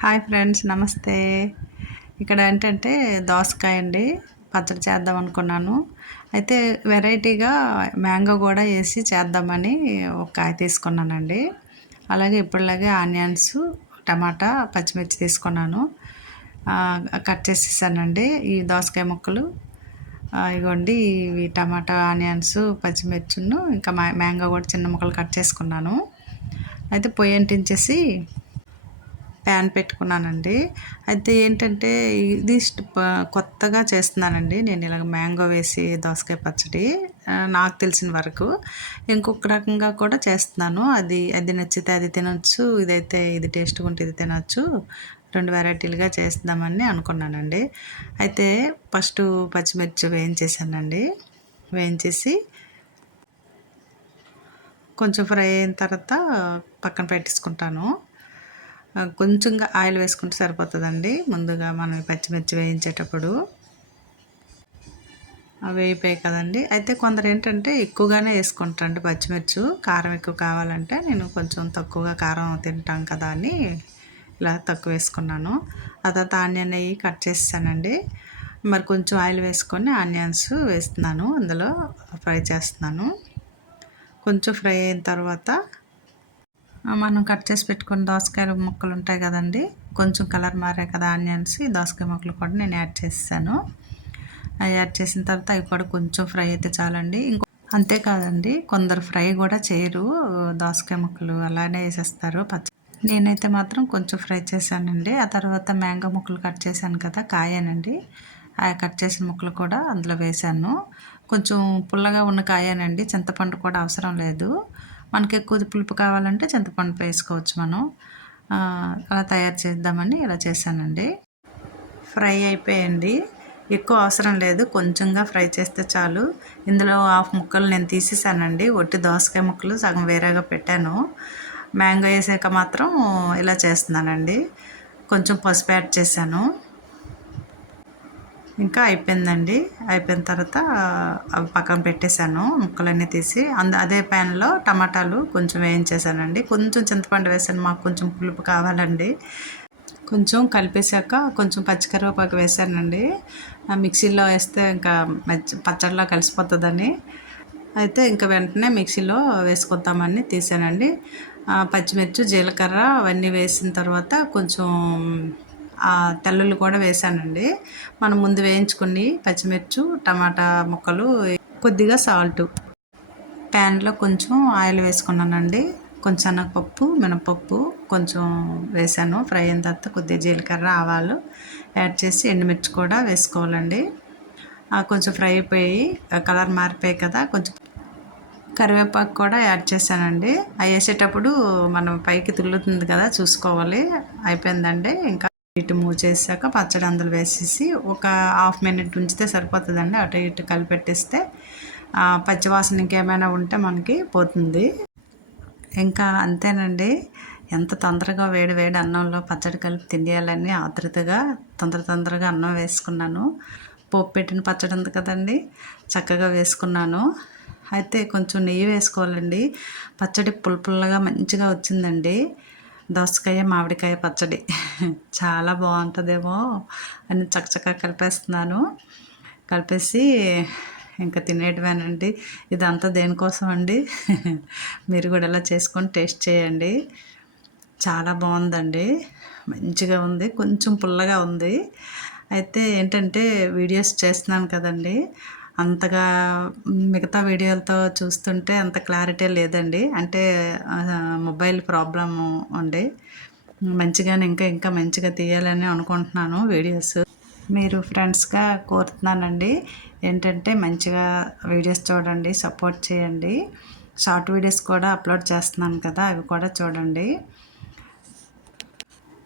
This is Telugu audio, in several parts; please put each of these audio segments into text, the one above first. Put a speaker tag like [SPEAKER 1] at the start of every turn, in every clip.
[SPEAKER 1] హాయ్ ఫ్రెండ్స్ నమస్తే. ఇక్కడ ఏంటంటే దోసకాయ అండి పచ్చడి చేద్దాం అనుకున్నాను. అయితే వెరైటీగా మ్యాంగో కూడా వేసి చేద్దామని ఒక కాయ తీసుకున్నానండి. అలాగే ఇప్పుడులాగే ఆనియన్స్ టమాటా పచ్చిమిర్చి తీసుకున్నాను. కట్ చేసేసానండి. ఈ దోసకాయ ముక్కలు ఇగోండి ఇవి టమాటా ఆనియన్స్ పచ్చిమిర్చిను ఇంకా మ్యాంగో కూడా చిన్న ముక్కలు కట్ చేసుకున్నాను. అయితే పొయ్యి అంటించేసి ప్యాన్ పెట్టుకున్నానండి. అయితే ఏంటంటే ఇది కొత్తగా చేస్తున్నానండి. నేను ఇలాగ మ్యాంగో వేసి దోసకాయ పచ్చడి నాకు తెలిసిన వరకు. ఇంకొక రకంగా కూడా చేస్తున్నాను. అది అది నచ్చితే అది తినొచ్చు ఇదైతే ఇది టేస్ట్గా ఉంటే ఇది తినొచ్చు. రెండు వెరైటీలుగా చేద్దామని అనుకున్నానండి. అయితే ఫస్ట్ పచ్చిమిర్చి వేయించేసానండి. వేయించేసి కొంచెం ఫ్రై అయిన తర్వాత పక్కన పెట్టేసుకుంటాను. కొంచెంగా ఆయిల్ వేసుకుంటే సరిపోతుందండి. ముందుగా మనం పచ్చిమిర్చి వేయించేటప్పుడు. అవి అయిపోయాయి కదండి. అయితే కొందరు ఏంటంటే ఎక్కువగానే వేసుకుంటారండి పచ్చిమిర్చి. కారం ఎక్కువ కావాలంటే నేను కొంచెం తక్కువగా కారం తింటాం కదా అని ఇలా తక్కువ వేసుకున్నాను. ఆ తర్వాత ఆనియన్ అయ్యి కట్ చేసానండి మరి కొంచెం ఆయిల్ వేసుకొని ఆనియన్స్ వేస్తున్నాను. అందులో ఫ్రై చేస్తున్నాను. కొంచెం ఫ్రై అయిన తర్వాత మనం కట్ చేసి పెట్టుకున్న దోసకాయ ముక్కలు ఉంటాయి కదండి. కొంచెం కలర్ మారాయి కదా ఆనియన్స్ దోసకాయ ముక్కలు కూడా నేను యాడ్ చేసాను అవి యాడ్ చేసిన తర్వాత అవి కూడా కొంచెం ఫ్రై అయితే చాలండి. ఇంకో అంతేకాదండి కొందరు ఫ్రై కూడా చేయరు. దోసకాయ ముక్కలు అలానే వేసేస్తారు. పచ్చ నేనైతే మాత్రం కొంచెం ఫ్రై చేశానండి. ఆ తర్వాత మ్యాంగో ముక్కలు కట్ చేశాను కదా కాయానండి. ఆ కట్ చేసిన ముక్కలు కూడా అందులో వేశాను. కొంచెం పుల్లగా ఉన్న కాయానండి చింతపండు కూడా అవసరం లేదు. మనకి ఎక్కువ పులుపు కావాలంటే చింతపండు వేసుకోవచ్చు మనం. అలా తయారు చేద్దామని ఇలా చేశానండి. ఫ్రై అయిపోయండి. ఎక్కువ అవసరం లేదు. కొంచెంగా ఫ్రై చేస్తే చాలు. ఇందులో హాఫ్ ముక్కలు నేను తీసేసానండి. ఒట్టి దోసకాయ ముక్కలు సగం వేరేగా పెట్టాను. మ్యాంగో వేసాక మాత్రం ఇలా చేస్తున్నానండి. కొంచెం పసుపు యాడ్ చేశాను. ఇంకా అయిపోయిందండి. అయిపోయిన తర్వాత అవి పక్కన పెట్టేశాను ముక్కలన్నీ తీసి. అంద అదే ప్యాన్లో టమాటాలు కొంచెం వేయించేసానండి కొంచెం చింతపండు వేసాను మాకు కొంచెం పులుపు కావాలండి. కొంచెం కలిపేశాక కొంచెం పచ్చికరివేపాకు వేసానండి మిక్సీలో వేస్తే ఇంకా పచ్చడిలో కలిసిపోతుందని. అయితే ఇంకా వెంటనే మిక్సీలో వేసుకొద్దామని తీసానండి పచ్చిమిర్చి జీలకర్ర అవన్నీ వేసిన తర్వాత కొంచెం తెల్లుల్లి కూడా వేసానండి. మనం ముందు వేయించుకుని పచ్చిమిర్చి టమాటా ముక్కలు కొద్దిగా సాల్ట్. ప్యాన్లో కొంచెం ఆయిల్ వేసుకున్నానండి. కొంచెం శనగపప్పు మినపప్పు కొంచెం వేసాను. ఫ్రై అయిన తర్వాత కొద్దిగా జీలకర్ర ఆవాలు యాడ్ చేసి ఎండుమిర్చి కూడా వేసుకోవాలండి. కొంచెం ఫ్రై అయిపోయి కలర్ మారిపోయాయి కదా కొంచెం కరివేపాకు కూడా యాడ్ చేశానండి. అవి వేసేటప్పుడు మనం పైకి తుల్లుతుంది కదా చూసుకోవాలి. అయిపోయిందండి. ఇంకా ఇటు మూవ్ చేసాక పచ్చడి అందులో వేసేసి ఒక హాఫ్ మినిట్ ఉంచితే సరిపోతుందండి. అటు ఇటు కలిపెట్టేస్తే పచ్చివాసన ఇంకేమైనా ఉంటే మనకి పోతుంది. ఇంకా అంతేనండి. ఎంత తొందరగా వేడి వేడి అన్నంలో పచ్చడి కలిపి తినేయాలని ఆతృతగా తొందర తొందరగా అన్నం వేసుకున్నాను. పోపు పెట్టిన పచ్చడి ఉంది కదండి చక్కగా వేసుకున్నాను. అయితే కొంచెం నెయ్యి వేసుకోవాలండి. పచ్చడి పుల్లపుల్లగా మంచిగా వచ్చిందండి. దోసకాయ మామిడికాయ పచ్చడి. చాలా బాగుంటుందేమో అని చక్కచక్క కలిపేస్తున్నాను. కలిపేసి ఇంకా తినేటివేనండి. ఇదంతా దేనికోసం అండి? మీరు కూడా ఇలా చేసుకొని టేస్ట్ చేయండి. చాలా బాగుందండి. మంచిగా ఉంది. కొంచెం పుల్లగా ఉంది. అయితే ఏంటంటే వీడియోస్ చేస్తున్నాను కదండి. అంతగా మిగతా వీడియోలతో చూస్తుంటే అంత క్లారిటీ లేదండి. అంటే మొబైల్ ప్రాబ్లమ్ ఉండి. మంచిగానే ఇంకా ఇంకా మంచిగా తీయాలని అనుకుంటున్నాను వీడియోస్. మీరు ఫ్రెండ్స్గా కోరుతున్నానండి. ఏంటంటే మంచిగా వీడియోస్ చూడండి సపోర్ట్ చేయండి. షార్ట్ వీడియోస్ కూడా అప్లోడ్ చేస్తున్నాను కదా అవి కూడా చూడండి.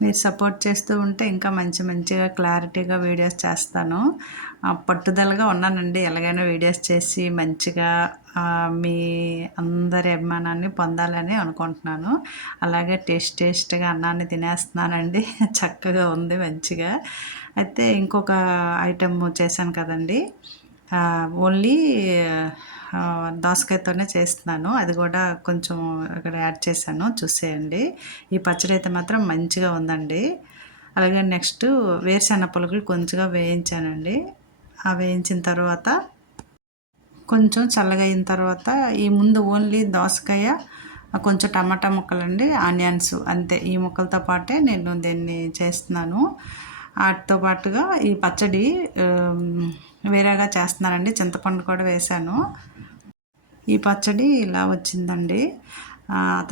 [SPEAKER 1] మీరు సపోర్ట్ చేస్తూ ఉంటే ఇంకా మంచి మంచిగా క్లారిటీగా వీడియోస్ చేస్తాను. పట్టుదలగా ఉన్నానండి. ఎలాగైనా వీడియోస్ చేసి మంచిగా మీ అందరి అభిమానాన్ని పొందాలని అనుకుంటున్నాను. అలాగే టేస్ట్ టేస్ట్గా అన్నాన్ని తినేస్తున్నానండి. చక్కగా ఉంది మంచిగా. అయితే ఇంకొక ఐటెం చేశాను కదండి. ఓన్లీ దోసకాయతోనే చేస్తున్నాను. అది కూడా కొంచెం అక్కడ యాడ్ చేశాను. చూసేయండి. ఈ పచ్చడి అయితే మాత్రం మంచిగా ఉందండి. అలాగే నెక్స్ట్ వేరుశెనగ పులుగులు కొంచెంగా వేయించానండి. ఆ వేయించిన తర్వాత కొంచెం చల్లగా అయిన తర్వాత ఈ ముందు ఓన్లీ దోసకాయ కొంచెం టమాటా ముక్కలండి ఆనియన్స్ అంతే. ఈ ముక్కలతో పాటే నేను దీన్ని చేస్తున్నాను. వాటితో పాటుగా ఈ పచ్చడి వేరేగా చేస్తున్నానండి చింతపండు కూడా వేశాను. ఈ పచ్చడి ఇలా వచ్చిందండి.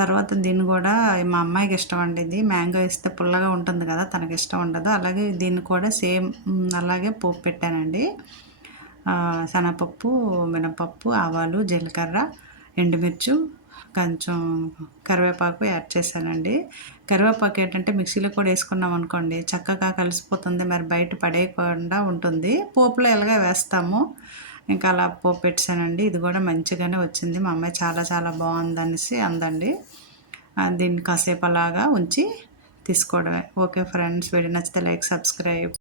[SPEAKER 1] తర్వాత దీన్ని కూడా మా అమ్మాయికి ఇష్టం అండి. ఇది మ్యాంగో వేస్తే పుల్లగా ఉంటుంది కదా తనకి ఇష్టం ఉండదు. అలాగే దీన్ని కూడా సేమ్ అలాగే పోపు పెట్టానండి. శనగపప్పు మినపప్పు ఆవాలు జీలకర్ర ఎండుమిర్చు కొంచెం కరివేపాకు యాడ్ చేశానండి. కరివేపాకు ఏంటంటే మిక్సీలో కూడా వేసుకున్నాం అనుకోండి చక్కగా కలిసిపోతుంది. మరి బయట పడేయకుండా ఉంటుంది. పోపులో ఎలాగ వేస్తాము ఇంకా అలా పోపు పెట్టానండి ఇది కూడా మంచిగానే వచ్చింది. మా అమ్మాయి చాలా చాలా బాగుందనేసి అందండి. దీన్ని కాసేపు అలాగా ఉంచి తీసుకోవడమే. ఓకే ఫ్రెండ్స్ వీడియో నచ్చితే లైక్ సబ్స్క్రైబ్.